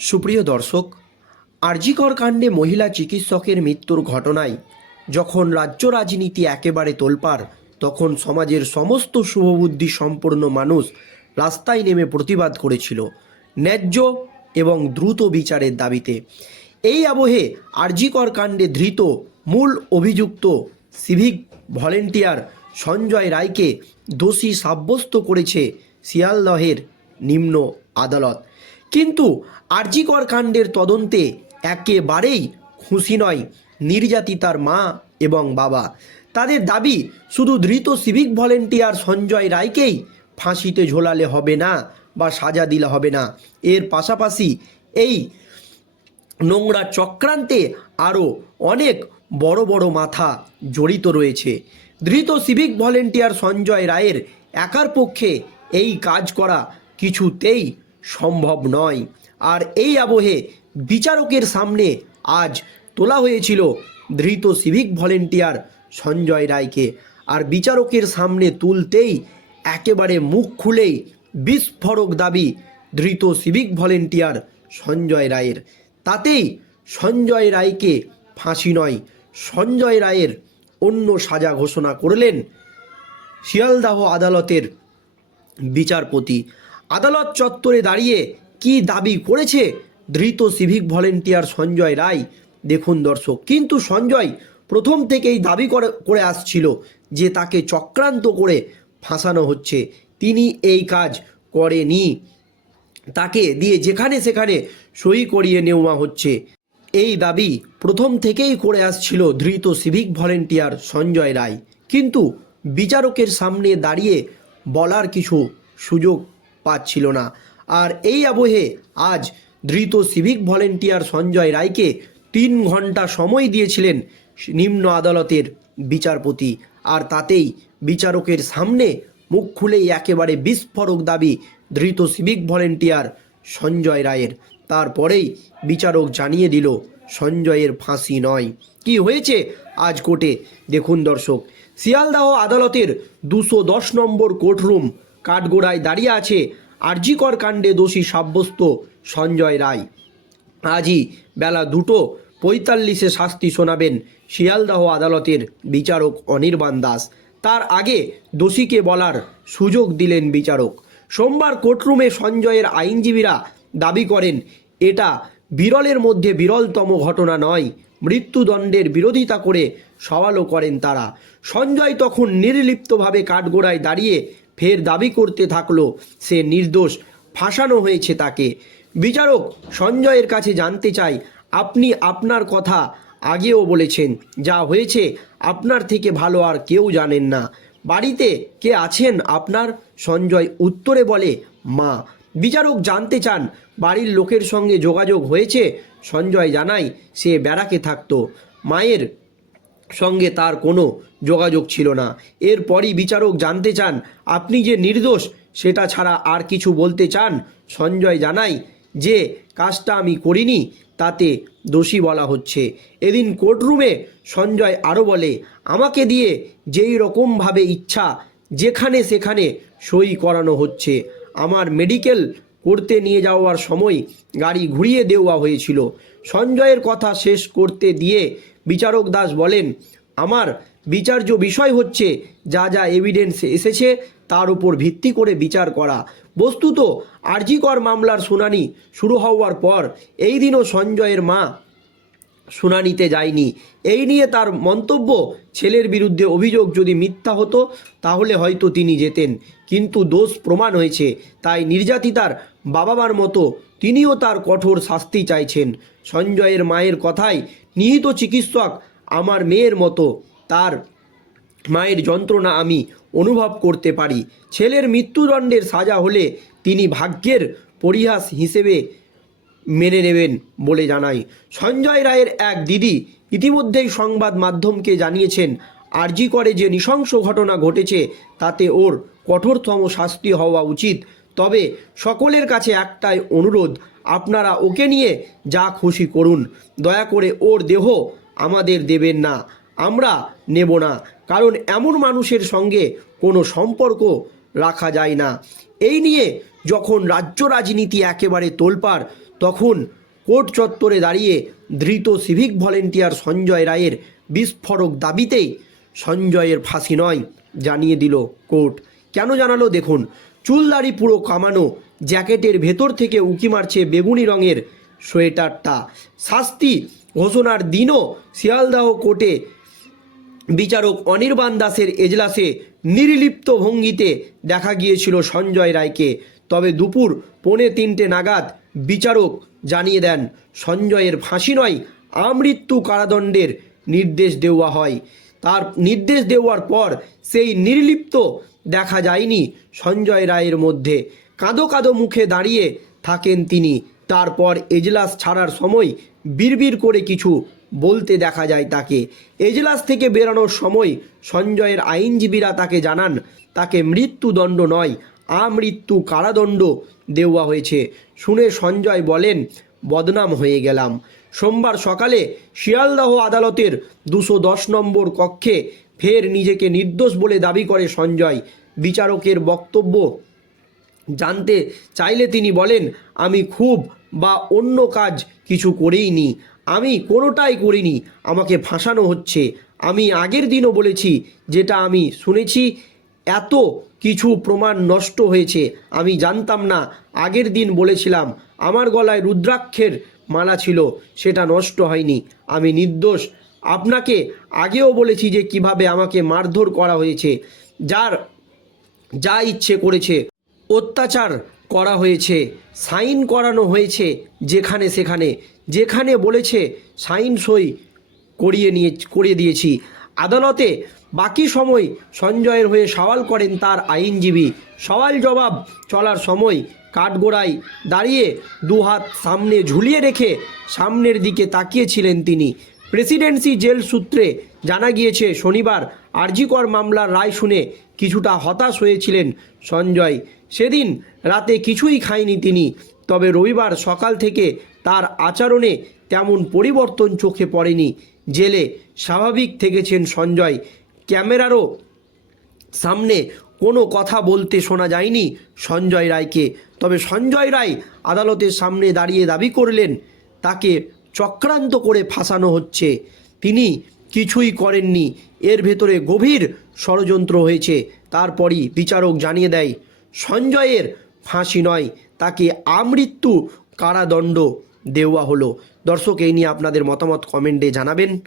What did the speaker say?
সুপ্রিয় দর্শক, আরজিকর কাণ্ডে মহিলা চিকিৎসকের মৃত্যুর ঘটনায় যখন রাজ্য রাজনীতি একেবারে তোলপাড়, তখন সমাজের সমস্ত শুভবুদ্ধি সম্পন্ন মানুষ রাস্তায় নেমে প্রতিবাদ করেছিল ন্যায্য এবং দ্রুত বিচারের দাবিতে। এই আবহে আরজিকর কাণ্ডে ধৃত মূল অভিযুক্ত সিভিক ভলেন্টিয়ার সঞ্জয় রায়কে দোষী সাব্যস্ত করেছে শিয়ালদহের নিম্ন আদালত। কিন্তু আরজিকর কাণ্ডের তদন্তে একেবারেই খুশি নয় নির্যাতিতার মা এবং বাবা। তাদের দাবি, শুধু ধৃত সিভিক ভলেন্টিয়ার সঞ্জয় রায়কেই ফাঁসিতে ঝোলালে হবে না বা সাজা দিলে হবে না। এর পাশাপাশি এই নোংরা চক্রান্তে আরও অনেক বড় বড় মাথা জড়িত রয়েছে। ধৃত সিভিক ভলেন্টিয়ার সঞ্জয় রায়ের একার পক্ষে এই কাজ করা কিছুতেই সম্ভব নয়। আর এই আবহে বিচারকের সামনে আজ তোলা হয়েছিল ধৃত সিভিক ভলেন্টিয়ার সঞ্জয় রায়কে। আর বিচারকের সামনে তুলতেই একেবারে মুখ খুলেই বিস্ফোরক দাবি ধৃত সিভিক ভলেন্টিয়ার সঞ্জয় রায়ের। তাতেই সঞ্জয় রায়কে ফাঁসি নয়, সঞ্জয় রায়ের অন্য সাজা ঘোষণা করলেন শিয়ালদাহ আদালতের বিচারপতি। আদালত চত্বরে দাঁড়িয়ে কি দাবি করেছে? ধৃত সিভিক ভলেন্টিয়ার সঞ্জয় রায়। দেখুন দর্শক, কিন্তু সঞ্জয় প্রথম থেকেই দাবি করে করে আসছিল যে তাকে চক্রান্ত করে ফাঁসানো হচ্ছে। তিনি এই কাজ করেনি। তাকে দিয়ে যেখানে সেখানে সই করিয়ে নেওয়া হচ্ছে। এই দাবি প্রথম থেকেই করে আসছিল ধৃত সিভিক ভলেন্টিয়ার সঞ্জয় রায়। কিন্তু বিচারকের সামনে দাঁড়িয়ে বলার কিছু সুযোগ পাচ্ছিল না। আর এই আবহে আজ ধৃত সিভিক ভলেন্টিয়ার সঞ্জয় রায়কে তিন ঘণ্টা সময় দিয়েছিলেন নিম্ন আদালতের বিচারপতি। আর তাতেই বিচারকের সামনে মুখ খুলেই একেবারে বিস্ফোরক দাবি ধৃত সিভিক ভলেন্টিয়ার সঞ্জয় রায়ের। তারপরেই বিচারক জানিয়ে দিল, সঞ্জয়ের ফাঁসি নয়। কি হয়েছে আজ কোর্টে? দেখুন দর্শক, শিয়ালদাহ আদালতের দুশো দশ নম্বর কোর্টরুম কাঠগোড়ায় দাঁড়িয়ে আছে আরজিকর কাণ্ডে দোষী সাব্যস্ত সঞ্জয় রায়। আজই বেলা দুটো পঁয়তাল্লিশে শাস্তি শোনাবেন শিয়ালদাহ আদালতের বিচারক অনির্বাণ দাস। তার আগে দোষীকে বলার সুযোগ দিলেন বিচারক। সোমবার কোর্টরুমে সঞ্জয়ের আইনজীবীরা দাবি করেন, এটা বিরলের মধ্যে বিরলতম ঘটনা নয়, মৃত্যুদণ্ডের বিরোধিতা করে সওয়ালও করেন তারা। সঞ্জয় তখন নির্লিপ্তভাবে কাঠগোড়ায় দাঁড়িয়ে ফের দাবি করতে থাকল। সে নির্দোষ, ফাঁসানো হয়েছে তাকে। বিচারক সঞ্জয়ের কাছে জানতে চাই আপনি আপনার কথা আগেও বলেছেন, যা হয়েছে আপনার থেকে ভালো আর কেউ জানেন না। বাড়িতে কে আছেন আপনার? সঞ্জয় উত্তরে বলে, মা। বিচারক জানতে চান, বাড়ির লোকের সঙ্গে যোগাযোগ হয়েছে? সঞ্জয় জানায়, সে ব্যারাকে থাকতো। মায়ের সঙ্গে তার কোনো যোগাযোগ ছিল না। এরপরই বিচারক জানতে চান, আপনি যে নির্দোষ, সেটা ছাড়া আর কিছু বলতে চান? সঞ্জয় জানাই যে, কাজটা আমি করিনি, তাতে দোষী বলা হচ্ছে। এদিন কোর্টরুমে সঞ্জয় আরও বলে, আমাকে দিয়ে যেই রকমভাবে ইচ্ছা, যেখানে সেখানে সই করানো হচ্ছে। আমার মেডিকেল করতে নিয়ে যাওয়ার সময় গাড়ি ঘুরিয়ে দেওয়া হয়েছিল। সঞ্জয়ের কথা শেষ করতে দিয়ে বিচারক দাস বলেন, আমার বিচার্য বিষয় হচ্ছে যা যা এভিডেন্স এসেছে তার উপর ভিত্তি করে বিচার করা। বস্তুত আরজিকর মামলার শুনানি শুরু হওয়ার পর এই দিনও সঞ্জয়ের মা শুনানিতে যায়নি। এই নিয়ে তার মন্তব্য, ছেলের বিরুদ্ধে অভিযোগ যদি মিথ্যা হতো, তাহলে হয়তো তিনি যেতেন। কিন্তু দোষ প্রমাণ হয়েছে, তাই নির্যাতিতার বাবা মার মতো তিনিও তার কঠোর শাস্তি চাইছেন। সঞ্জয়ের মায়ের কথায়, নিহিত চিকিৎসক, আমার মেয়ের মতো, তার মায়ের যন্ত্রণা আমি অনুভব করতে পারি। ছেলের মৃত্যুদণ্ডের সাজা হলে তিনি ভাগ্যের পরিহাস হিসেবে মেনে নেবেন বলে জানায়। সঞ্জয় রায়ের এক দিদি ইতিমধ্যেই সংবাদ মাধ্যমকে জানিয়েছেন, আরজি করে যে নৃশংস ঘটনা ঘটেছে, তাতে ওর কঠোরতম শাস্তি হওয়া উচিত। তবে সকলের কাছে একটাই অনুরোধ, আপনারা ওকে নিয়ে যা খুশি করুন। দয়া করে ওর দেহ আমাদের দেবেন না, আমরা নেব না, কারণ এমন মানুষের সঙ্গে কোনো সম্পর্ক রাখা যায় না। এই নিয়ে যখন রাজ্য রাজনীতি একেবারে তোলপাড়, তখন কোর্ট চত্বরে দাঁড়িয়ে ধৃত সিভিক ভলেন্টিয়ার সঞ্জয় রায়ের বিস্ফোরক দাবিতেই সঞ্জয়ের ফাঁসি নয়, জানিয়ে দিল কোর্ট। কেন জানালো দেখুন চুলদাড়ি পুরো কামানো জ্যাকেটের ভেতর থেকে উকি মারছে বেগুনি রঙের সোয়েটারটা। শাস্তি ঘোষণার দিনও শিয়ালদাহ কোর্টে। বিচারক অনির্বাণ দাসের এজলাসে নির্লিপ্ত ভঙ্গিতে দেখা গিয়েছিল সঞ্জয় রায়কে। তবে দুপুর পৌনে তিনটে নাগাদ বিচারক জানিয়ে দেন, সঞ্জয়ের ফাঁসি নয়, আমৃত্যু কারাদণ্ডের নির্দেশ দেওয়া হয়। তার নির্দেশ দেওয়ার পর সেই নির্লিপ্ত দেখা যায়নি সঞ্জয় রায়ের মধ্যে। কাঁদো কাঁদো মুখে দাঁড়িয়ে থাকেন তিনি। তারপর এজলাস ছাড়ার সময় বিড়বিড় করে কিছু বলতে দেখা যায় তাকে। এজলাস থেকে বেরানোর সময় সঞ্জয়ের আইনজীবীরা তাকে জানান, তাকে মৃত্যুদণ্ড নয়, আমৃত্যু কারাদণ্ড দেওয়া হয়েছে। শুনে সঞ্জয় বলেন, বদনাম হয়ে গেলাম। সোমবার সকালে শিয়ালদাহ আদালতের দুশো দশ নম্বর কক্ষে ফের নিজেকে নির্দোষ বলে দাবি করে সঞ্জয়। বিচারকের বক্তব্য জানতে চাইলে তিনি বলেন, আমি খুব বা অন্য কাজ কিছু করেইনি আমি কোনোটাই করিনি। আমাকে ফাঁসানো হচ্ছে। আমি আগের দিনও বলেছি, যেটা আমি শুনেছি, এত কিছু প্রমাণ নষ্ট হয়েছে। আমি জানতাম না, আগের দিন বলেছিলাম, আমার গলায় রুদ্রাক্ষের মালা ছিল, সেটা নষ্ট হয়নি। আমি নির্দোষ। আপনাকে আগেও বলেছি যে কীভাবে আমাকে মারধর করা হয়েছে। যার যা ইচ্ছে করেছে, অত্যাচার করা হয়েছে, সাইন করানো হয়েছে যেখানে সেখানে। যেখানে বলেছে, সাইন সই করিয়ে নিয়ে, করিয়ে দিয়েছি। আদালতে বাকি সময় সঞ্জয়ের হয়ে সওয়াল করেন তার আইনজীবী। সওয়াল জবাব চলার সময় কাঠগোড়ায় দাঁড়িয়ে দুহাত সামনে ঝুলিয়ে রেখে সামনের দিকে তাকিয়েছিলেন তিনি। প্রেসিডেন্সি জেল সূত্রে জানা গিয়েছে, শনিবার আরজিকর মামলার রায় শুনে কিছুটা হতাশ হয়েছিলেন সঞ্জয়। সেদিন রাতে কিছুই খায়নি তিনি, তবে রবিবার সকাল থেকে তার আচরণে তেমন পরিবর্তন চোখে পড়েনি। জেলে স্বাভাবিক থেকেছেন সঞ্জয়। ক্যামেরারও সামনে কোনো কথা বলতে শোনা যায়নি সঞ্জয় রায়কে। তবে সঞ্জয় রায় আদালতের সামনে দাঁড়িয়ে দাবি করলেন, তাকে চক্রান্ত করে ফাঁসানো হচ্ছে। তিনি কিছুই করেননি। এর ভেতরে গভীর ষড়যন্ত্র হয়েছে। তারপরই বিচারক জানিয়ে দেয়, সঞ্জয়ের ফাঁসি নয়, তাকে আমৃত্যু কারাদণ্ড দেওয়া হলো। দর্শক, এই নিয়ে আপনাদের মতামত কমেন্টে জানাবেন।